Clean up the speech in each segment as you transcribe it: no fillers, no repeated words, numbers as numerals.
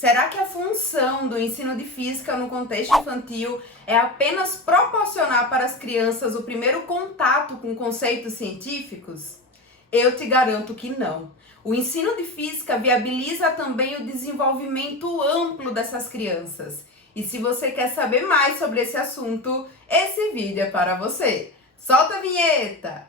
Será que a função do ensino de física no contexto infantil é apenas proporcionar para as crianças o primeiro contato com conceitos científicos? Eu te garanto que não. O ensino de física viabiliza também o desenvolvimento amplo dessas crianças. E se você quer saber mais sobre esse assunto, esse vídeo é para você. Solta a vinheta!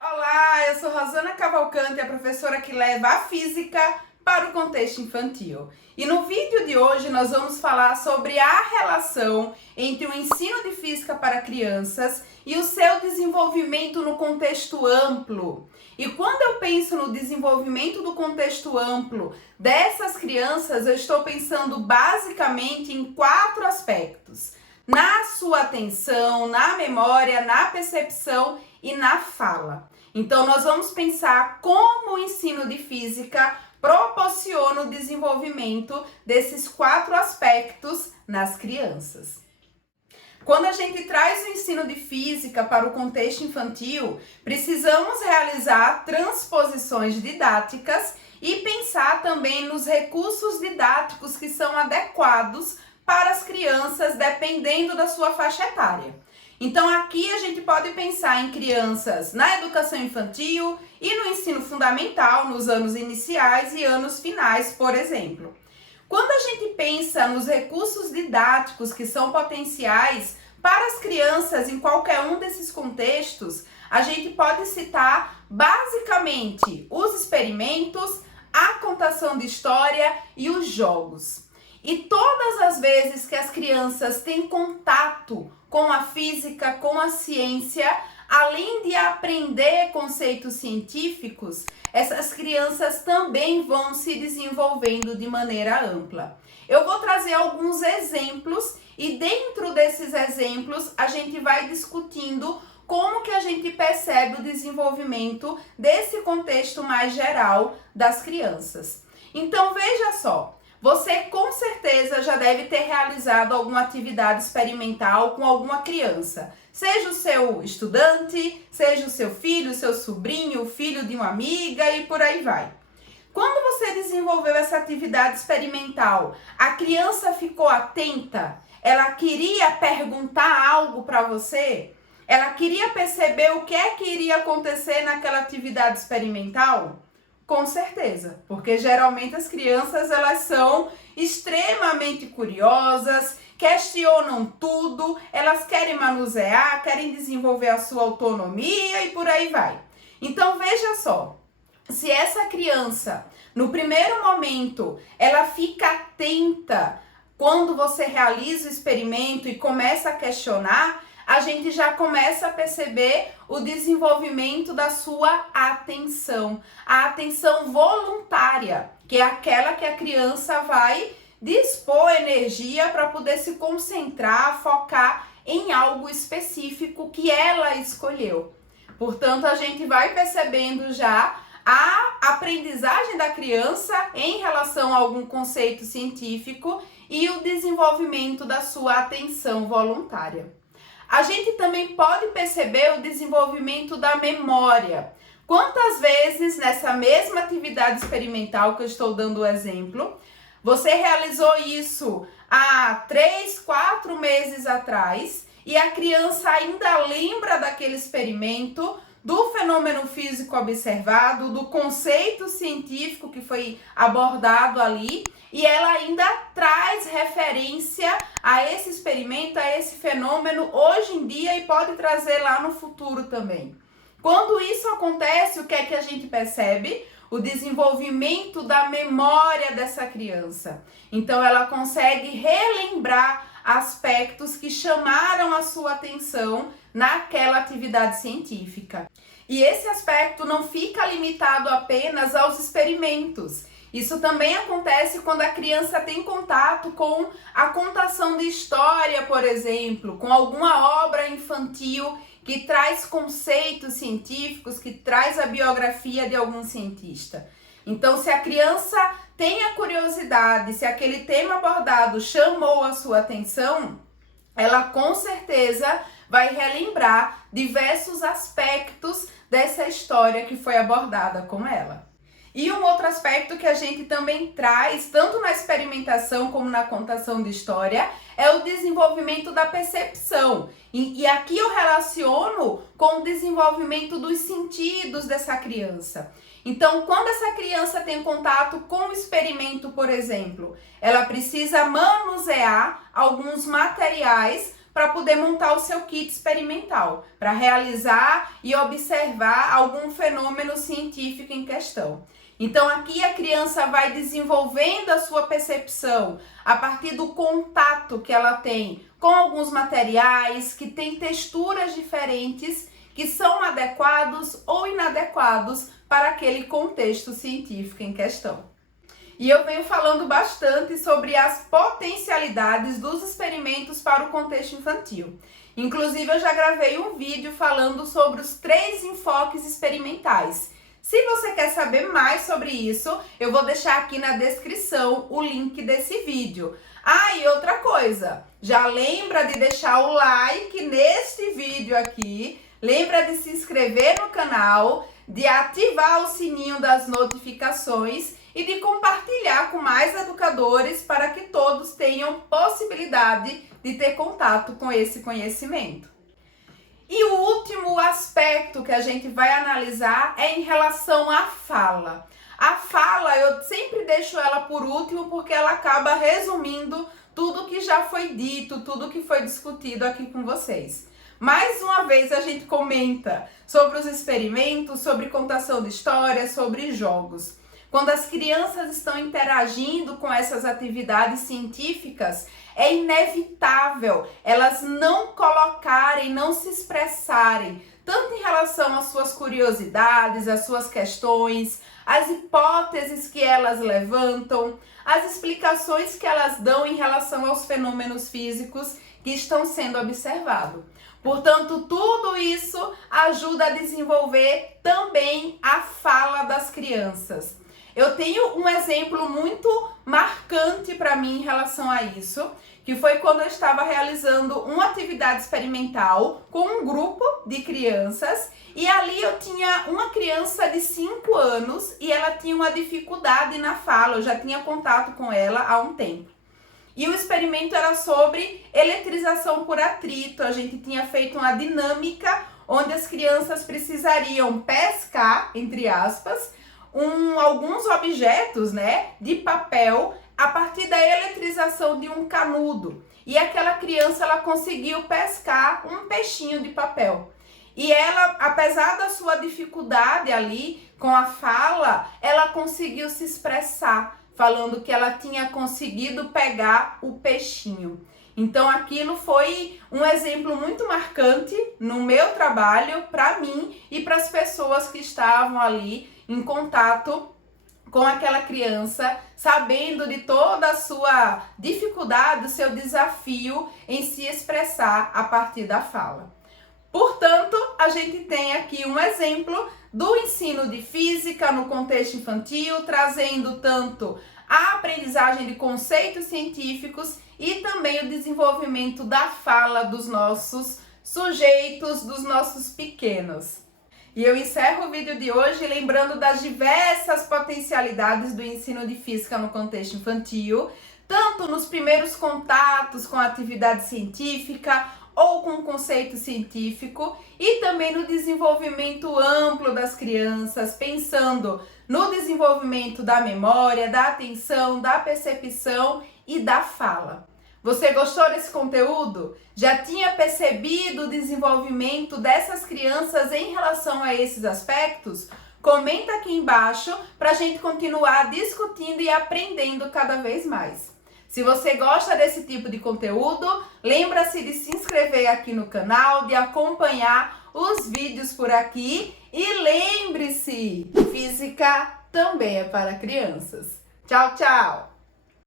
Olá, eu sou Rosana Cavalcante, a professora que leva a física para o contexto infantil. E no vídeo de hoje nós vamos falar sobre a relação entre o ensino de física para crianças e o seu desenvolvimento no contexto amplo. E quando eu penso no desenvolvimento do contexto amplo dessas crianças, eu estou pensando basicamente em 4 aspectos: na sua atenção, na memória, na percepção e na fala. Então nós vamos pensar como o ensino de física proporciona o desenvolvimento desses 4 aspectos nas crianças. Quando a gente traz o ensino de física para o contexto infantil, precisamos realizar transposições didáticas e pensar também nos recursos didáticos que são adequados para as crianças, dependendo da sua faixa etária. Então aqui a gente pode pensar em crianças na educação infantil e no ensino fundamental, nos anos iniciais e anos finais, por exemplo. Quando a gente pensa nos recursos didáticos que são potenciais para as crianças em qualquer um desses contextos, a gente pode citar basicamente os experimentos, a contação de história e os jogos. E todas as vezes que as crianças têm contato com a física, com a ciência, além de aprender conceitos científicos, essas crianças também vão se desenvolvendo de maneira ampla. Eu vou trazer alguns exemplos e dentro desses exemplos a gente vai discutindo como que a gente percebe o desenvolvimento desse contexto mais geral das crianças. Então veja só. Você com certeza já deve ter realizado alguma atividade experimental com alguma criança. Seja o seu estudante, seja o seu filho, o seu sobrinho, o filho de uma amiga e por aí vai. Quando você desenvolveu essa atividade experimental, a criança ficou atenta? Ela queria perguntar algo para você? Ela queria perceber o que é que iria acontecer naquela atividade experimental? Com certeza, porque geralmente as crianças elas são extremamente curiosas, questionam tudo, elas querem manusear, querem desenvolver a sua autonomia e por aí vai. Então veja só, se essa criança no primeiro momento ela fica atenta quando você realiza o experimento e começa a questionar, a gente já começa a perceber o desenvolvimento da sua atenção. A atenção voluntária, que é aquela que a criança vai dispor energia para poder se concentrar, focar em algo específico que ela escolheu. Portanto, a gente vai percebendo já a aprendizagem da criança em relação a algum conceito científico e o desenvolvimento da sua atenção voluntária. A gente também pode perceber o desenvolvimento da memória. Quantas vezes nessa mesma atividade experimental que eu estou dando o exemplo, você realizou isso há 3, 4 meses atrás e a criança ainda lembra daquele experimento, do fenômeno físico observado, do conceito científico que foi abordado ali, e ela ainda traz referência a esse experimento, a esse fenômeno hoje em dia e pode trazer lá no futuro também. Quando isso acontece, o que é que a gente percebe? O desenvolvimento da memória dessa criança. Então ela consegue relembrar aspectos que chamaram a sua atenção naquela atividade científica. E esse aspecto não fica limitado apenas aos experimentos. Isso também acontece quando a criança tem contato com a contação de história, por exemplo, com alguma obra infantil que traz conceitos científicos, que traz a biografia de algum cientista. Então, se a criança tem a curiosidade, se aquele tema abordado chamou a sua atenção, ela com certeza vai relembrar diversos aspectos dessa história que foi abordada com ela. E um outro aspecto que a gente também traz, tanto na experimentação como na contação de história, é o desenvolvimento da percepção. E aqui eu relaciono com o desenvolvimento dos sentidos dessa criança. Então, quando essa criança tem contato com o experimento, por exemplo, ela precisa manusear alguns materiais para poder montar o seu kit experimental, para realizar e observar algum fenômeno científico em questão. Então aqui a criança vai desenvolvendo a sua percepção a partir do contato que ela tem com alguns materiais que têm texturas diferentes, que são adequados ou inadequados para aquele contexto científico em questão. E eu venho falando bastante sobre as potencialidades dos experimentos para o contexto infantil. Inclusive, eu já gravei um vídeo falando sobre os 3 enfoques experimentais. Se você quer saber mais sobre isso, eu vou deixar aqui na descrição o link desse vídeo. Ah, e outra coisa, já lembra de deixar o like neste vídeo aqui, lembra de se inscrever no canal, de ativar o sininho das notificações e de compartilhar com mais educadores para que todos tenham possibilidade de ter contato com esse conhecimento. E o último aspecto que a gente vai analisar é em relação à fala. A fala, eu sempre deixo ela por último porque ela acaba resumindo tudo que já foi dito, tudo que foi discutido aqui com vocês. Mais uma vez a gente comenta sobre os experimentos, sobre contação de histórias, sobre jogos. Quando as crianças estão interagindo com essas atividades científicas, é inevitável elas não colocarem, não se expressarem, tanto em relação às suas curiosidades, às suas questões, às hipóteses que elas levantam, às explicações que elas dão em relação aos fenômenos físicos que estão sendo observados. Portanto, tudo isso ajuda a desenvolver também a fala das crianças. Eu tenho um exemplo muito marcante para mim em relação a isso, que foi quando eu estava realizando uma atividade experimental com um grupo de crianças e ali eu tinha uma criança de 5 anos e ela tinha uma dificuldade na fala, eu já tinha contato com ela há um tempo. E o experimento era sobre eletrização por atrito, a gente tinha feito uma dinâmica onde as crianças precisariam pescar, entre aspas, alguns objetos, de papel a partir da eletrização de um canudo. E aquela criança, ela conseguiu pescar um peixinho de papel. E ela, apesar da sua dificuldade ali com a fala, ela conseguiu se expressar, falando que ela tinha conseguido pegar o peixinho. Então aquilo foi um exemplo muito marcante no meu trabalho, para mim e para as pessoas que estavam ali em contato com aquela criança, sabendo de toda a sua dificuldade, o seu desafio em se expressar a partir da fala. Portanto, a gente tem aqui um exemplo do ensino de física no contexto infantil, trazendo tanto a aprendizagem de conceitos científicos e também o desenvolvimento da fala dos nossos sujeitos, dos nossos pequenos. E eu encerro o vídeo de hoje lembrando das diversas potencialidades do ensino de física no contexto infantil, tanto nos primeiros contatos com a atividade científica ou com o conceito científico, e também no desenvolvimento amplo das crianças, pensando no desenvolvimento da memória, da atenção, da percepção e da fala. Você gostou desse conteúdo? Já tinha percebido o desenvolvimento dessas crianças em relação a esses aspectos? Comenta aqui embaixo para a gente continuar discutindo e aprendendo cada vez mais. Se você gosta desse tipo de conteúdo, lembra-se de se inscrever aqui no canal, de acompanhar os vídeos por aqui e lembre-se, física também é para crianças. Tchau, tchau!